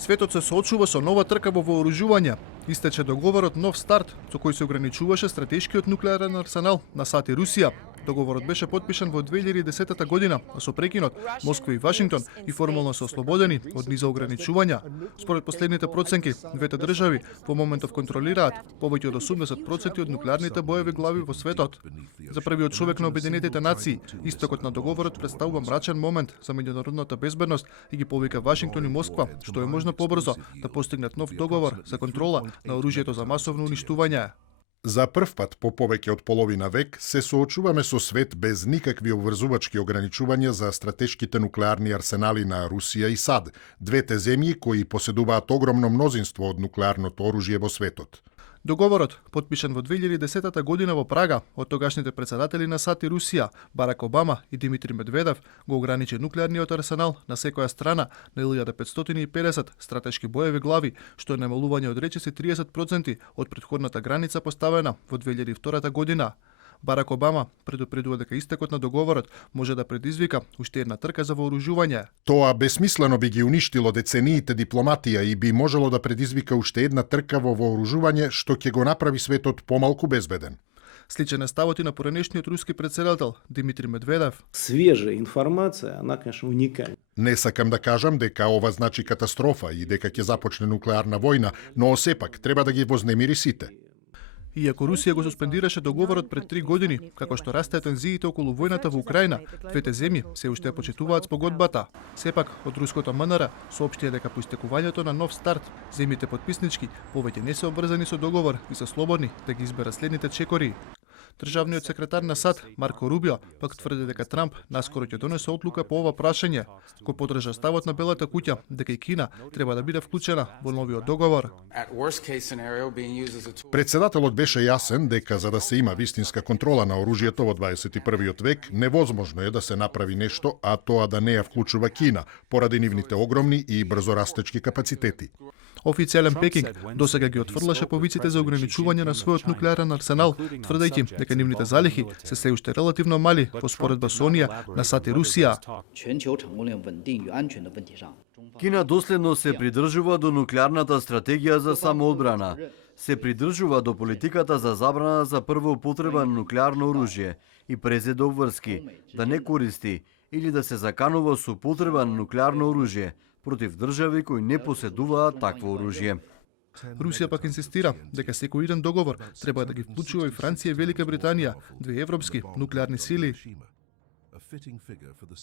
Светот се соочува со нова трка во вооружување. Истече договорот Нов старт, со кој се ограничуваше стратешкиот нуклеарен арсенал на САД и Русија. Договорот беше потпишан во 2010 година, а со прекинот Москва и Вашингтон и формално се ослободени од низа ограничувања. Според последните проценки, двете држави во моментов контролираат повеќе од 80% од нуклеарните боеви глави во светот. За првиот човек на Обединетите нации, истокот на договорот представува мрачен момент за меѓународната безбедност и ги повика Вашингтон и Москва, што е можно побрзо да постигнат нов договор за контрола на оружјето за масовно уништување. За прв пат по повеќе од половина век се соочуваме со свет без никакви обврзувачки ограничувања за стратешките нуклеарни арсенали на Русија и САД, двете земји кои поседуваат огромно мнозинство од нуклеарното оружје во светот. Договорот, потпишан во 2010 година во Прага од тогашните председатели на САД и Русија, Барак Обама и Димитри Медведев, го ограничи нуклеарниот арсенал на секоја страна на 1550 стратешки боеви глави, што е намалување од речиси 30% од претходната граница поставена во 2002 година. Барак Обама предупредува дека истекот на договорот може да предизвика уште една трка за вооружување. Тоа бесмислено би ги уништило децениите дипломатија и би можело да предизвика уште една трка во вооружување што ќе го направи светот помалку безбеден. Сличен е ставот и на поранешниот руски председател Димитри Медведев. Свежа информација, она, конечно, уникална. Не сакам да кажам дека ова значи катастрофа и дека ќе започне нуклеарна војна, но сепак треба да ги вознемири сите. Иако Русија го суспендираше договорот пред 3 години, како што расте тензиите околу војната во Украина, двете земји се уште почитуваат спогодбата. Сепак, од руското МНР соопштија дека по истекувањето на Нов старт, земјите потписнички повеќе не се обврзани со договор и се слободни да ги изберат следните чекори. Државниот секретар на САД, Марко Рубио, пак тврди дека Трамп наскоро ќе донесе одлука по ова прашање, кој поддржа ставот на Белата куќа дека и Кина треба да биде вклучена во новиот договор. Председателот беше јасен дека за да се има вистинска контрола на оружјето во 21 век, невозможно е да се направи нешто, а тоа да не ја вклучува Кина, поради нивните огромни и брзорастечки капацитети. Официјален Пекинг досега ги отфрлаше повиците за ограничување на својот нуклеарен арсенал, тврдејќи дека нивните залихи се уште релативно мали во споредба со оние на САД и Русија. Кина доследно се придржува до нуклеарната стратегија за самоодбрана. Се придржува до политиката за забрана за прва употреба на нуклеарно оружје и презеде обврски, да не користи или да се заканува со употреба на нуклеарно оружје против држави кои не поседуваат такво оружје. Русија пак инсистира дека секој иден договор треба да ги вклучува и Франција и Велика Британија, две европски нуклеарни сили.